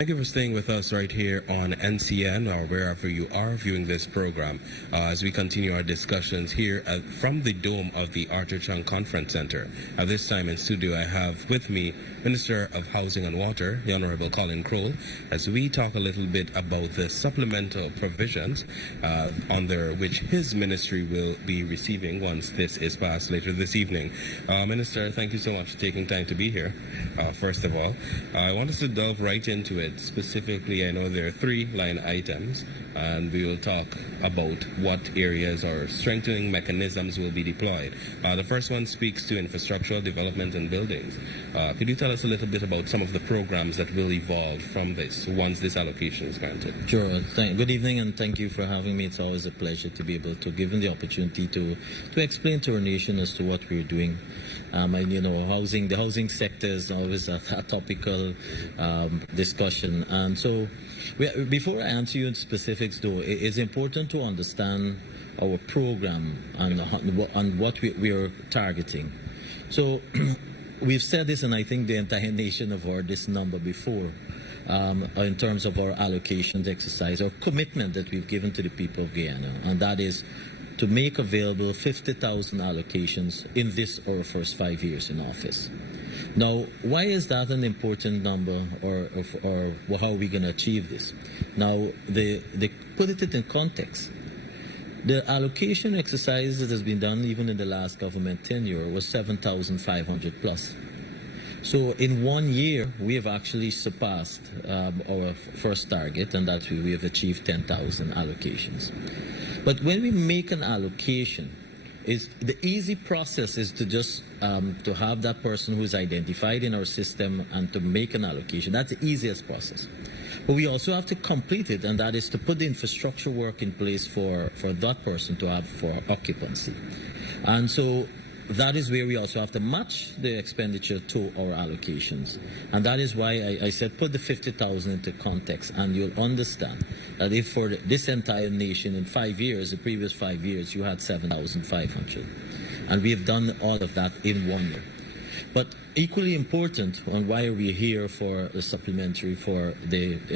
Thank you for staying with us right here on NCN or wherever you are viewing this program as we continue our discussions here from the dome of the Arthur Chung Conference Center. At this time in studio, I have with me Minister of Housing and Water, the Honorable Collin Croal, as we talk a little bit about the supplemental provisions under which his ministry will be receiving once this is passed later this evening. Minister, thank you so much for taking time to be here. First of all, I want us to delve right into it. Specifically, I know there are 3 line items, and we will talk about what areas or strengthening mechanisms will be deployed. The first one speaks to infrastructural development and buildings. Could you tell us a little bit about some of the programs that will evolve from this once this allocation is granted? Sure. Good evening, and thank you for having me. It's always a pleasure to be able to give the opportunity to explain to our nation as to what we're doing. And the housing sector is always a topical discussion. And so, before I answer you in specifics, though, it's important to understand our program and what we are targeting. So, we've said this, and I think the entire nation have heard this number before, in terms of our allocations exercise, or commitment that we've given to the people of Guyana, and that is to make available 50,000 allocations in this our first 5 years in office. Now, why is that an important number, or how are we going to achieve this? Now, they put it in context. The allocation exercise that has been done even in the last government tenure was 7,500 plus. So in 1 year, we have actually surpassed our first target, and that's we have achieved 10,000 allocations. But when we make an allocation, the easy process is to just to have that person who is identified in our system and to make an allocation. That's the easiest process. But we also have to complete it, and that is to put the infrastructure work in place for that person to have for occupancy. And so that is where we also have to match the expenditure to our allocations. And that is why I said put the 50,000 into context, and you'll understand that if for this entire nation in 5 years, the previous 5 years, you had 7,500. And we have done all of that in 1 year. But equally important, and why are we here for the supplementary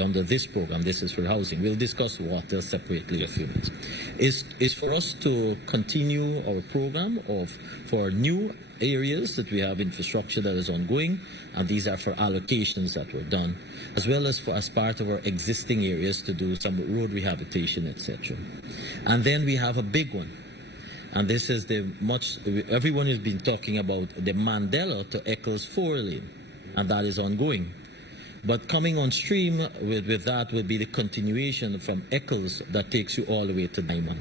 under this program, this is for housing, we'll discuss water separately in a few minutes, is for us to continue our program for new areas that we have infrastructure that is ongoing, and these are for allocations that were done, as well as as part of our existing areas to do some road rehabilitation, etc. And then we have a big one. And this is everyone has been talking about the Mandela to Eccles 4-lane, and that is ongoing. But coming on stream with that will be the continuation from Eccles that takes you all the way to Diamond.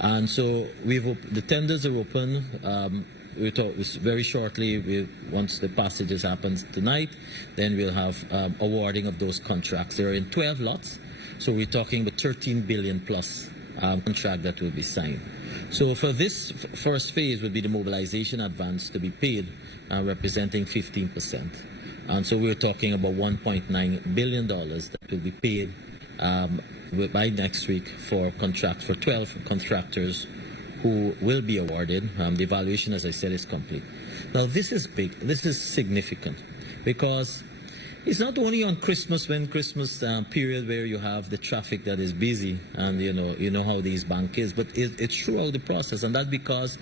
And so the tenders are open. We'll talk very shortly. Once the passages happens tonight, then we'll have awarding of those contracts. They're in 12 lots, so we're talking about 13 billion plus contract that will be signed. So for this first phase would be the mobilization advance to be paid, representing 15%. And so we're talking about $1.9 billion that will be paid by next week for 12 contractors who will be awarded. The evaluation, as I said, is complete. Now this is big, this is significant, because it's not only on Christmas, when Christmas period where you have the traffic that is busy, and you know how the East Bank is, but it's throughout the process, and that's because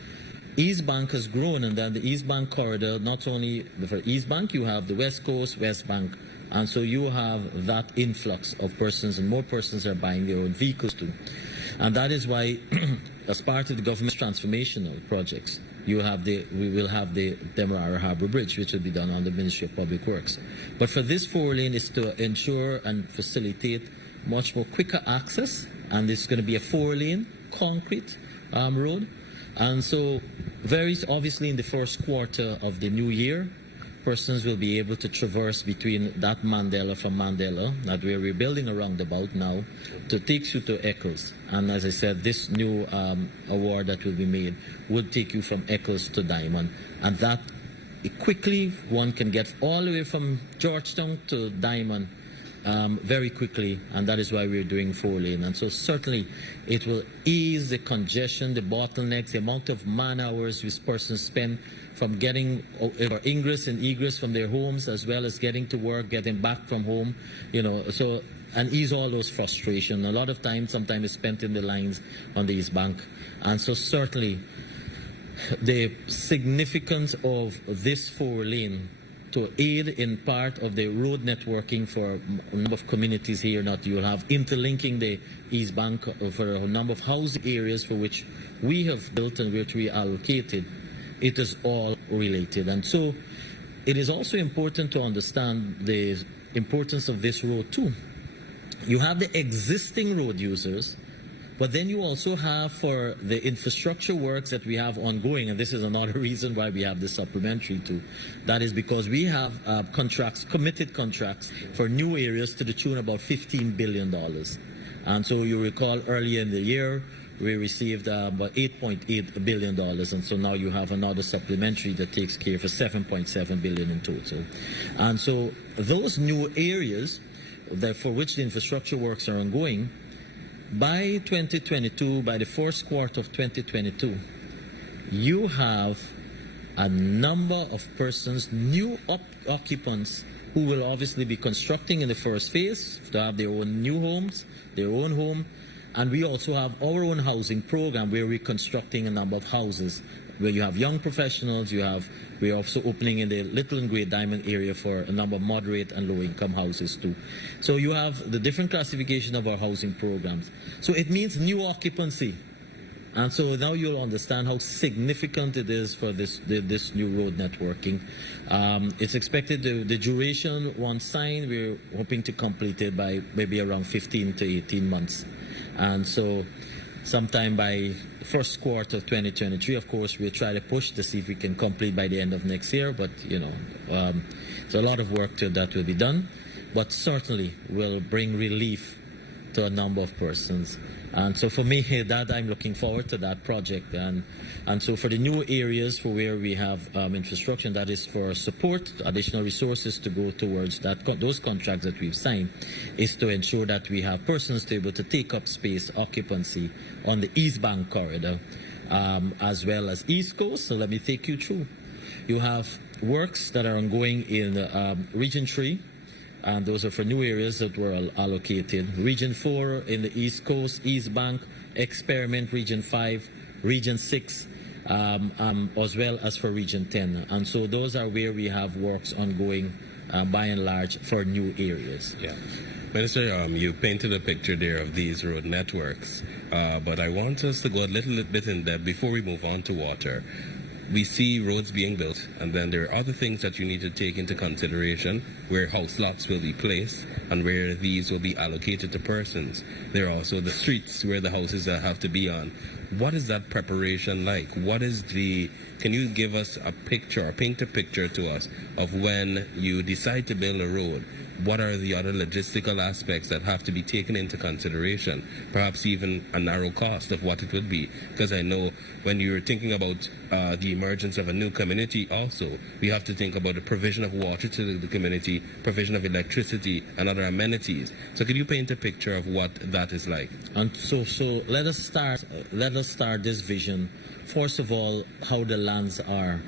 East Bank has grown, and then the East Bank corridor, not only for East Bank, you have the West Coast, West Bank, and so you have that influx of persons, and more persons are buying their own vehicles too. And that is why, as part of the government's transformational projects, we will have the Demerara Harbour Bridge, which will be done on the Ministry of Public Works. But for this 4-lane is to ensure and facilitate much more quicker access, and it's going to be a 4-lane concrete road. And so very obviously in the first quarter of the new year, persons will be able to traverse between that Mandela from Mandela, that where we're building a roundabout now, to take you to Eccles. And as I said, this new award that will be made would take you from Eccles to Diamond. And that quickly one can get all the way from Georgetown to Diamond very quickly, and that is why we're doing 4-lane. And so certainly it will ease the congestion, the bottlenecks, the amount of man hours these persons spend from getting ingress and egress from their homes, as well as getting to work, getting back from home, so, and ease all those frustration. A lot of time, sometimes is spent in the lines on the East Bank. And so certainly the significance of this 4-lane to aid in part of the road networking for a number of communities here. Not you'll have interlinking the East Bank for a number of housing areas for which we have built and which we allocated. It is all related. And so it is also important to understand the importance of this road too. You have the existing road users, but then you also have for the infrastructure works that we have ongoing, and this is another reason why we have the supplementary too. That is because we have contracts, committed contracts for new areas to the tune of about $15 billion. And so you recall earlier in the year, we received about $8.8 billion, and so now you have another supplementary that takes care for $7.7 billion in total. And so those new areas that for which the infrastructure works are ongoing, by 2022, by the first quarter of 2022, you have a number of persons, new occupants, who will obviously be constructing in the first phase to have their own new homes, their own home. And we also have our own housing program where we're constructing a number of houses, where you have young professionals, we're also opening in the Little and Great Diamond area for a number of moderate and low income houses too. So you have the different classification of our housing programs. So it means new occupancy. And so now you'll understand how significant it is for this new road networking. It's expected the duration, once signed, we're hoping to complete it by maybe around 15 to 18 months. And so sometime by first quarter of 2023, of course, we'll try to push to see if we can complete by the end of next year. But, so a lot of work that will be done. But certainly will bring relief to a number of persons. And so for me, that I'm looking forward to that project. And so for the new areas for where we have infrastructure, that is for support, additional resources to go towards those contracts that we've signed, is to ensure that we have persons to be able to take up space, occupancy on the East Bank corridor, as well as East Coast. So let me take you through. You have works that are ongoing in Region 3, and those are for new areas that were allocated. Region 4 in the East Coast, East Bank, Experiment, Region 5, Region 6, as well as for Region 10. And so those are where we have works ongoing, by and large, for new areas. Yeah. Minister, you painted a picture there of these road networks, but I want us to go a little bit in depth before we move on to water. We see roads being built, and then there are other things that you need to take into consideration, where house lots will be placed and where these will be allocated to persons. There are also the streets where the houses have to be on. What is that preparation like? Can you give us a picture, or paint a picture to us of when you decide to build a road? What are the other logistical aspects that have to be taken into consideration? Perhaps even a narrow cost of what it would be. Because I know when you're thinking about the emergence of a new community also, we have to think about the provision of water to the community, provision of electricity and other amenities. So could you paint a picture of what that is like? And so let us start this vision. First of all, how the lands are.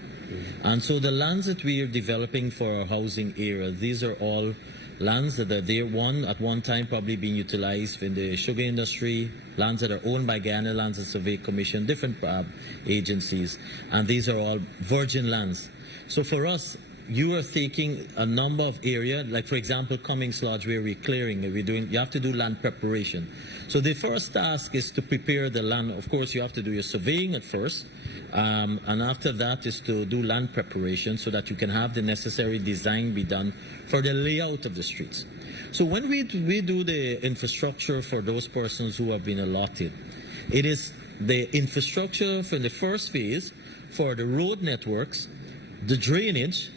And so the lands that we are developing for our housing area, these are all lands that are there, at one time probably being utilized in the sugar industry, lands that are owned by Guyana Lands and Survey Commission, different agencies, and these are all virgin lands. So for us, you are taking a number of area, like for example, Cummings Lodge, where we're clearing, you have to do land preparation. So the first task is to prepare the land. Of course, you have to do your surveying at first, and after that is to do land preparation so that you can have the necessary design be done for the layout of the streets. So when we do the infrastructure for those persons who have been allotted, it is the infrastructure for the first phase for the road networks, the drainage,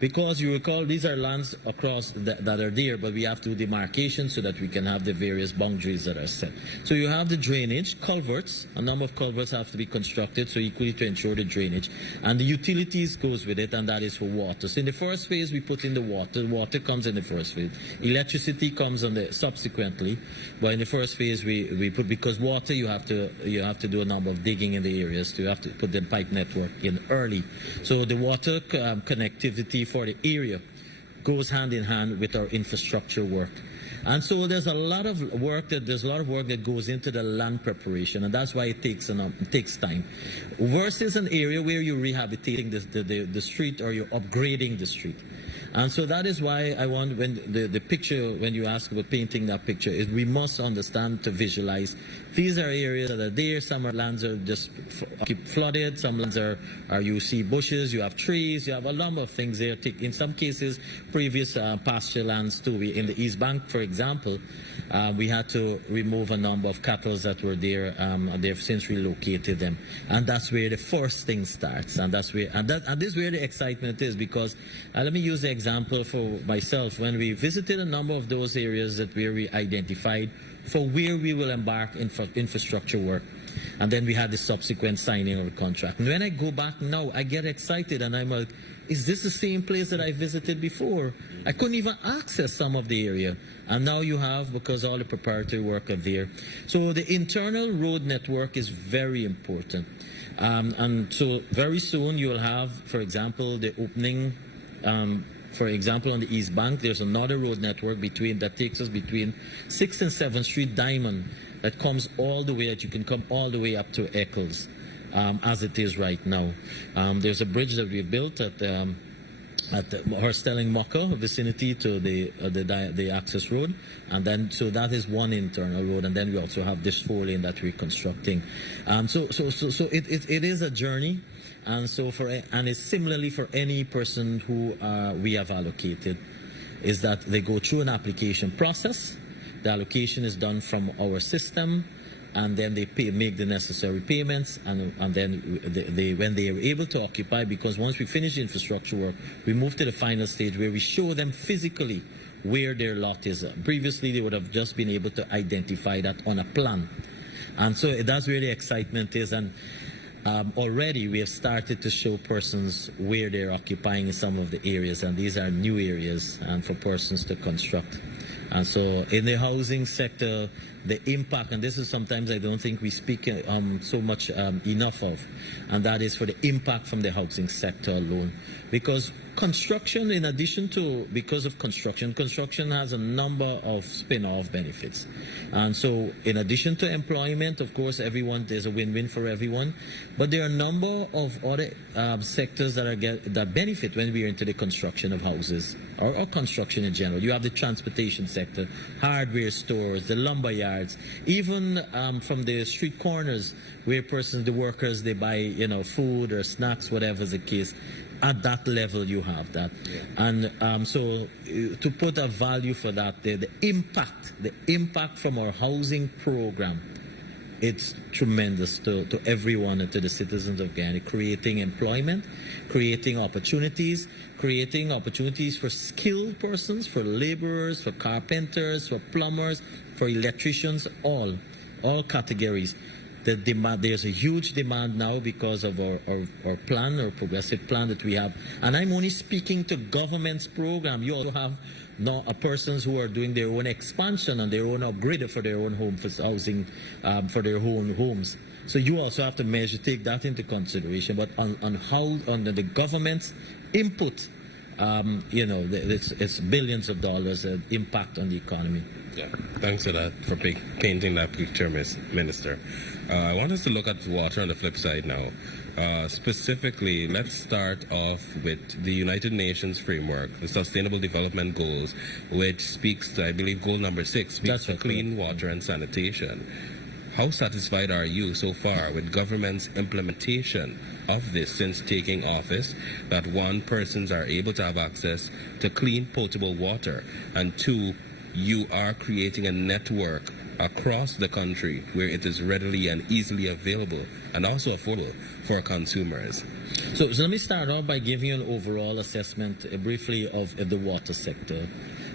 Because you recall, these are lands across that are there, but we have to demarcation so that we can have the various boundaries that are set. So you have the drainage, culverts. A number of culverts have to be constructed, so equally to ensure the drainage. And the utilities goes with it, and that is for water. So in the first phase, we put in the water. Water comes in the first phase. Electricity comes on the subsequently. But in the first phase, we put, because water, you have to do a number of digging in the areas. So you have to put the pipe network in early. So the water connectivity for the area goes hand in hand with our infrastructure work. And so there's a lot of work that goes into the land preparation, and that's why it takes time. Versus an area where you're rehabilitating the street or you're upgrading the street. And so that is why I want, when the picture, when you ask about painting that picture, is we must understand to visualize. These are areas that are there. Some lands are just keep flooded. Some lands are you see bushes, you have trees, you have a number of things there. In some cases, previous pasture lands too. In the East Bank, for example, we had to remove a number of cattle that were there. They've since relocated them, and that's where the first thing starts. And that's where, and this is where the excitement is, because let me use the example for myself. When we visited a number of those areas that we identified for where we will embark in infrastructure work, and then we had the subsequent signing of the contract. And when I go back now, I get excited, and I'm like, is this the same place that I visited before? I couldn't even access some of the area, and now you have, because all the preparatory work are there. So the internal road network is very important, and so very soon you'll have, for example, the opening. For example, on the East Bank, there's another road network that takes us between 6th and 7th Street Diamond that comes all the way, that you can come all the way up to Eccles, as it is right now. There's a bridge that we built at the Horstelling-Mocker vicinity to the access road, and then so that is one internal road, and then we also have this 4-lane that we're constructing. So it is a journey. And so and it's similarly for any person who we have allocated, is that they go through an application process. The allocation is done from our system, and then they make the necessary payments, and then when they are able to occupy, because once we finish the infrastructure work, we move to the final stage where we show them physically where their lot is. Previously, they would have just been able to identify that on a plan. And so that's where the excitement is. And already we have started to show persons where they're occupying in some of the areas, and these are new areas for persons to construct. And so in the housing sector, the impact, and this is sometimes I don't think we speak so much enough of, and that is for the impact from the housing sector alone. Because construction, in addition to, because of construction has a number of spin-off benefits. And so in addition to employment, of course, there's a win-win for everyone. But there are a number of other sectors that benefit when we are into the construction of houses, or construction in general. You have the transportation sector, hardware stores, the lumber yards, even from the street corners where the workers, they buy, food or snacks, whatever the case. At that level, you have that. Yeah. And so to put a value for that, the impact from our housing program, it's tremendous to everyone and to the citizens of Guyana, creating employment, creating opportunities for skilled persons, for laborers, for carpenters, for plumbers, for electricians, all categories. There's a huge demand now because of our plan, our progressive plan that we have. And I'm only speaking to government's program. You also have now persons who are doing their own expansion and their own upgrade for their own home, for housing, for their own homes. So you also have to take that into consideration. But on the government's input, it's billions of dollars impact on the economy. Yeah, thanks for that, for painting that picture, Minister. I want us to look at water on the flip side now. Specifically, let's start off with the United Nations framework, the Sustainable Development Goals, which speaks to, I believe, goal number 6, speaks to clean water and sanitation. How satisfied are you so far with government's implementation of this since taking office, that one, persons are able to have access to clean potable water, and two, you are creating a network across the country where it is readily and easily available and also affordable for consumers? So let me start off by giving you an overall assessment briefly of the water sector.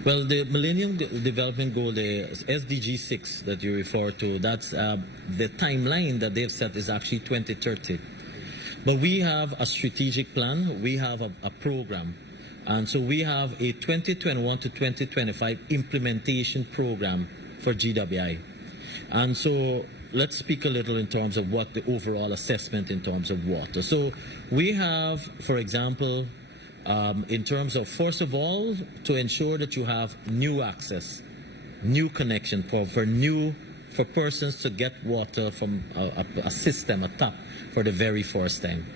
Well, the Millennium Development Goal, the SDG 6 that you refer to, that's the timeline that they've set is actually 2030. But we have a strategic plan, we have a program. And so we have a 2021 to 2025 implementation program for GWI. And so let's speak a little in terms of what the overall assessment in terms of water. So we have, for example, in terms of, first of all, to ensure that you have new access, new connection for persons to get water from a system, a tap, for the very first time.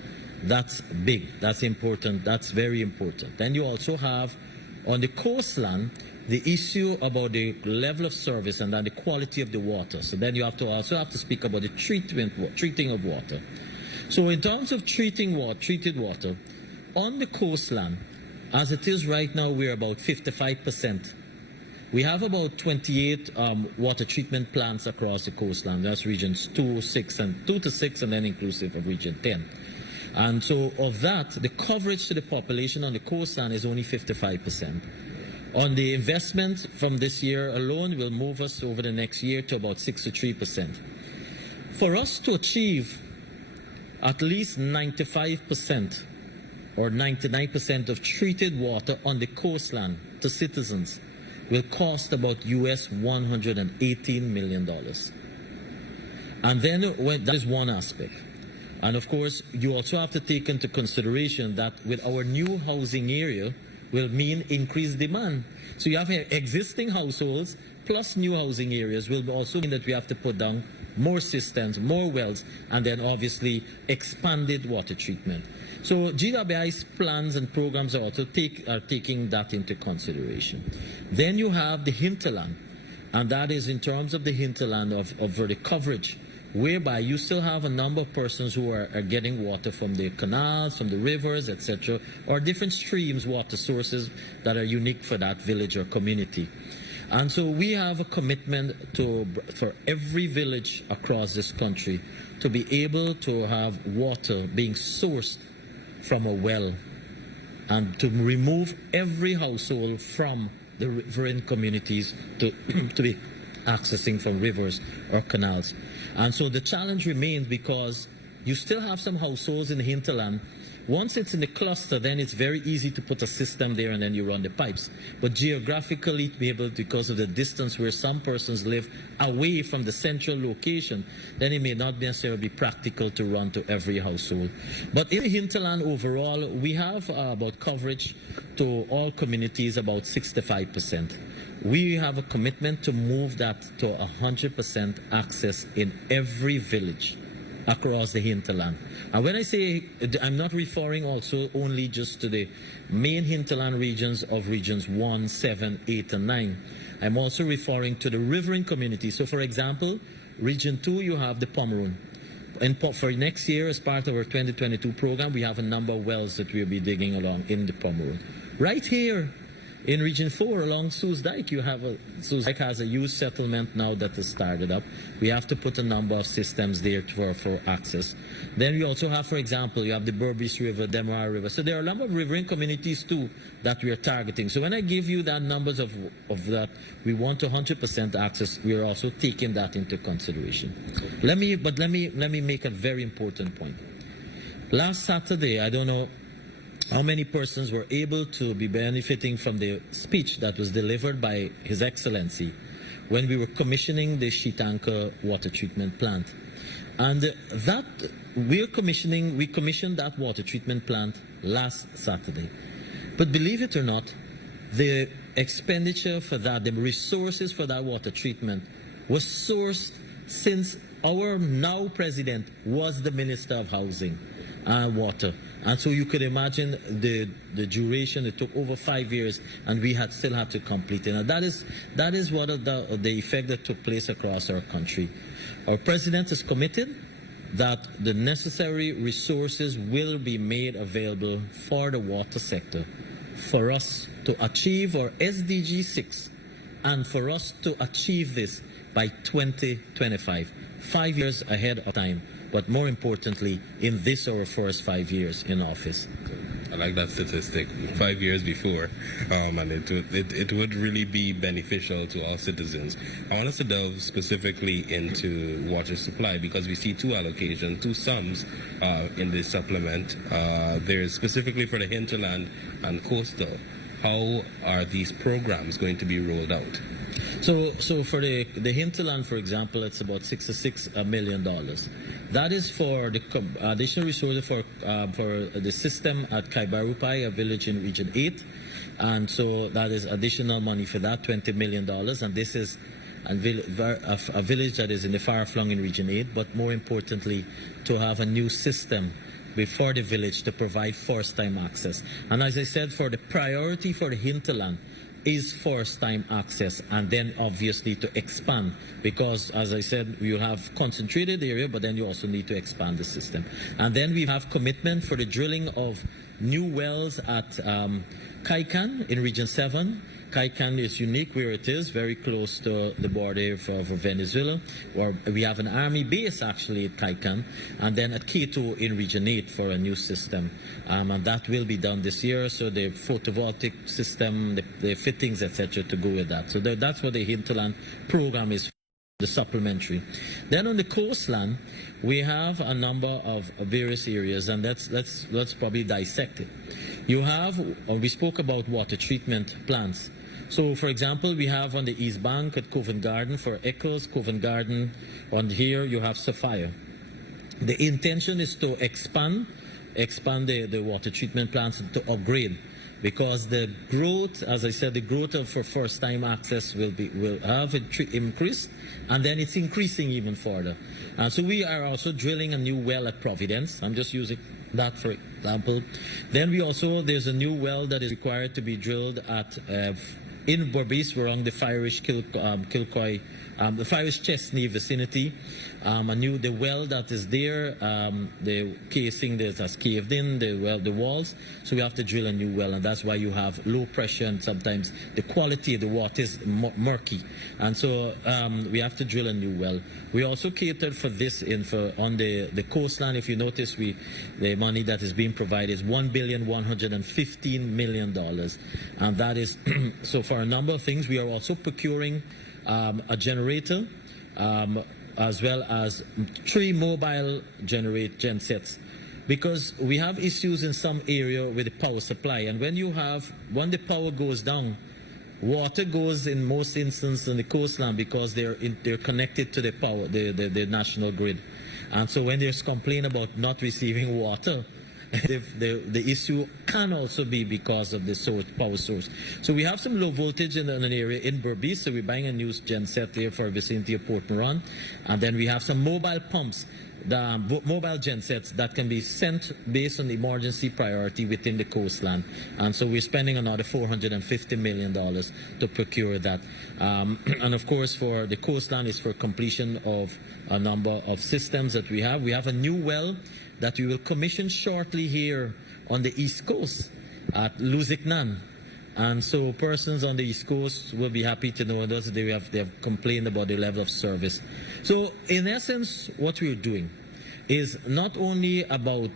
That's big, that's important, that's very important. Then you also have, on the coastline, the issue about the level of service and then the quality of the water. So then you also have to speak about the treating of water. So in terms of treated water, on the coastline, as it is right now, we're about 55%. We have about 28 water treatment plants across the coastline. That's regions 2 to 6, and then inclusive of region 10. And so of that, the coverage to the population on the coastline is only 55%. On the investment from this year alone will move us over the next year to about 63%. For us to achieve at least 95% or 99% of treated water on the coastline to citizens will cost about US $118 million. And then that is one aspect. And of course, you also have to take into consideration that with our new housing area will mean increased demand. So you have existing households plus new housing areas will also mean that we have to put down more systems, more wells, and then obviously expanded water treatment. So GWI's plans and programs are also taking that into consideration. Then you have the hinterland, and that is in terms of the hinterland of the coverage, whereby you still have a number of persons who are getting water from the canals, from the rivers, etc., or different streams, water sources that are unique for that village or community. And so we have a commitment for every village across this country to be able to have water being sourced from a well and to remove every household from the riverine communities to be accessing from rivers or canals. And so the challenge remains because you still have some households in the hinterland. Once it's in the cluster, then it's very easy to put a system there and then you run the pipes. But geographically, to be able, because of the distance where some persons live away from the central location, then it may not necessarily be practical to run to every household. But in the hinterland overall, we have about coverage to all communities about 65%. We have a commitment to move that to 100% access in every village across the hinterland. And when I say, I'm not referring also only just to the main hinterland regions of regions 1, 7, 8, and 9. I'm also referring to the riverine communities. So for example, region 2, you have the Pomeroon. And for next year, as part of our 2022 program, we have a number of wells that we'll be digging along in the Pomeroon. Right here, in Region 4, along Suez Dyke, Suez Dyke has a huge settlement now that has started up. We have to put a number of systems there for access. Then we also have, for example, you have the Berbice River, Demerara River. So there are a number of riverine communities too that we are targeting. So when I give you that numbers of that, we want 100% access, we are also taking that into consideration. Let me make a very important point. Last Saturday, I don't know how many persons were able to be benefiting from the speech that was delivered by His Excellency when we were commissioning the Shitanka water treatment plant. And that we commissioned that water treatment plant last Saturday. But believe it or not, the expenditure for that, the resources for that water treatment was sourced since our now president was the Minister of Housing and Water. And so you could imagine the duration. It took over 5 years, and we still had to complete it. And that is what the effect that took place across our country. Our president is committed that the necessary resources will be made available for the water sector for us to achieve our SDG 6. And for us to achieve this, by 2025. 5 years ahead of time, but more importantly, in this our first 5 years in office. I like that statistic, 5 years before, and it would really be beneficial to our citizens. I want us to delve specifically into water supply because we see two allocations, two sums in this supplement. There's specifically for the hinterland and coastal. How are these programs going to be rolled out? So for the hinterland, for example, it's about $66 million. That is for the additional resources for the system at Kaibarupai, a village in Region 8. And so that is additional money for that, $20 million. And this is a village that is in the far-flung in Region 8, but more importantly, to have a new system before the village to provide first-time access. And as I said, for the priority for the hinterland is first-time access, and then obviously to expand, because as I said, you have concentrated area, but then you also need to expand the system. And then we have commitment for the drilling of new wells at Kaikan in Region 7. Kaikan is unique where it is, very close to the border for Venezuela. Or we have an army base actually at Kaikan, and then at Quito in Region 8 for a new system. And that will be done this year, so the photovoltaic system, the fittings, etc. to go with that. So that's what the hinterland program is. The supplementary. Then on the coastland, we have a number of various areas, and let's probably dissect it. You have, we spoke about water treatment plants. So, for example, we have on the East Bank at Covent Garden for Echoes, Covent Garden. On here, you have Sapphire. The intention is to expand the water treatment plants and to upgrade, because the growth, as I said, the growth for first-time access will have increased, and then it's increasing even further. And so we are also drilling a new well at Providence. I'm just using that for example. Then there's a new well that is required to be drilled at in Berbice, around the Firish Kilcoy, the Firish Chesney vicinity. The well that is there, the casing that has caved in, the walls, so we have to drill a new well, and that's why you have low pressure, and sometimes the quality of the water is murky, and so we have to drill a new well. We also catered for this on the coastline. If you notice, the money that is being provided is $1,115 million, and that is so for a number of things. We are also procuring a generator, as well as 3 mobile gen sets, because we have issues in some area with the power supply, and when the power goes down, water goes in most instances in the coastline because they're connected to the power, the national grid, and so when there's complaint about not receiving water, the issue can also be because of the power source. So we have some low voltage in an area in Berbice, so we're buying a new gen set there for vicinity of Port Moran. And then we have some mobile pumps, the mobile gen sets that can be sent based on the emergency priority within the coastline. And so we're spending another $450 million to procure that. And of course, for the coastline is for completion of a number of systems that we have. We have a new well that we will commission shortly here on the East Coast at Luziknan. And so persons on the East Coast will be happy to know that they have complained about the level of service. So in essence, what we're doing is not only about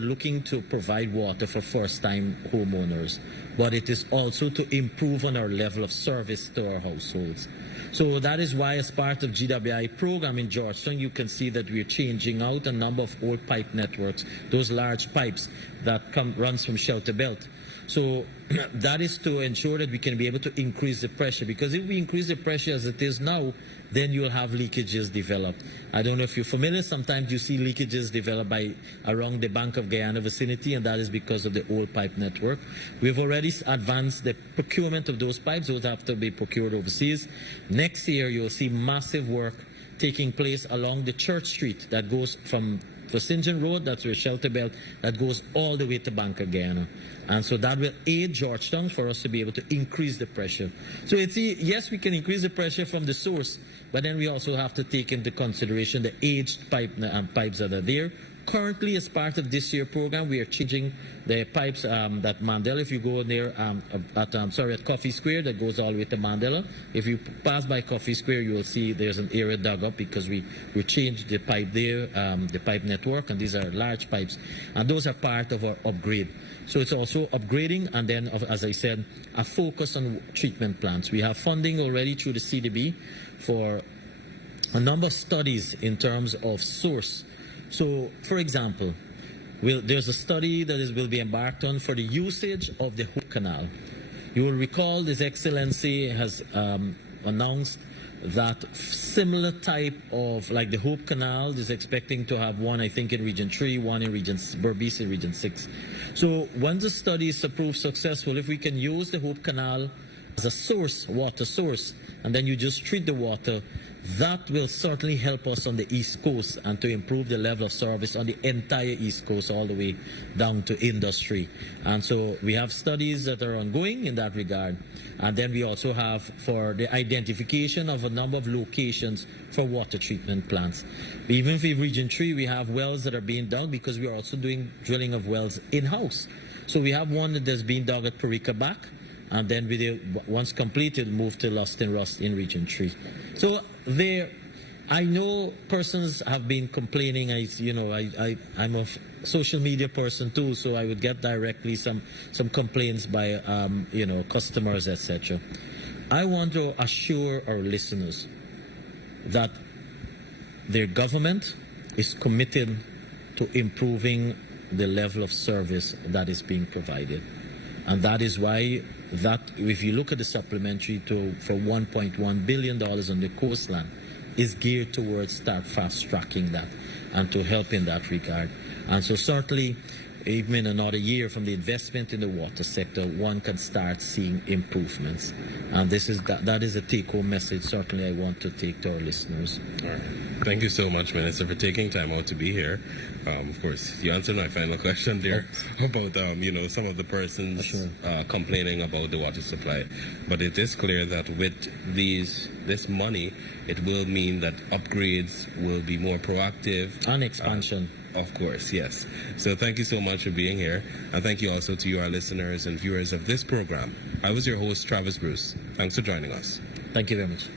looking to provide water for first-time homeowners, but it is also to improve on our level of service to our households. So that is why, as part of GWI program in Georgetown, you can see that we're changing out a number of old pipe networks, those large pipes that runs from shelter belt. So that is to ensure that we can be able to increase the pressure, because if we increase the pressure as it is now, then you'll have leakages develop. I don't know if you're familiar, sometimes you see leakages develop around the Bank of Guyana vicinity, and that is because of the old pipe network. We've already advanced the procurement of those pipes. Those have to be procured overseas. Next year, you'll see massive work taking place along the Church Street that goes from St. John Road, that's where shelter belt, that goes all the way to Bank of Guyana. And so that will aid Georgetown for us to be able to increase the pressure. So yes, we can increase the pressure from the source, but then we also have to take into consideration the aged pipes that are there, currently, as part of this year program, we are changing the pipes that Mandela. If you go near at Coffee Square, that goes all the way to Mandela. If you pass by Coffee Square, you will see there's an area dug up because we changed the pipe there, the pipe network, and these are large pipes, and those are part of our upgrade. So it's also upgrading, and then, as I said, a focus on treatment plants. We have funding already through the CDB for a number of studies in terms of source. So, for example, there's a study that will be embarked on for the usage of the Hope Canal. You will recall His Excellency has announced that similar type of, like the Hope Canal, is expecting to have one, I think, in Region 3, one in Berbice in Region 6. So once the study is proved successful, if we can use the Hope Canal as a source, water source, and then you just treat the water, that will certainly help us on the East Coast and to improve the level of service on the entire East Coast all the way down to industry. And so we have studies that are ongoing in that regard. And then we also have for the identification of a number of locations for water treatment plants. Even for Region 3, we have wells that are being dug because we are also doing drilling of wells in-house. So we have one that has been dug at Parika Back, and then once completed, move to Lust and Rust in Region 3. So I know persons have been complaining. I'm a social media person too, so I would get directly some complaints by customers, etc. I want to assure our listeners that their government is committed to improving the level of service that is being provided, and that is why if you look at the supplementary for $1.1 billion on the coastline, is geared towards fast tracking that and to help in that regard. And so certainly, even in another year from the investment in the water sector, one can start seeing improvements. And that is a take-home message certainly I want to take to our listeners. All right. Thank you so much, Minister, for taking time out to be here. Of course, you answered my final question there about some of the persons complaining about the water supply. But it is clear that with this money, it will mean that upgrades will be more proactive. And expansion. Of course, yes. So thank you so much for being here. And thank you also to our listeners and viewers of this program. I was your host, Travis Bruce. Thanks for joining us. Thank you very much.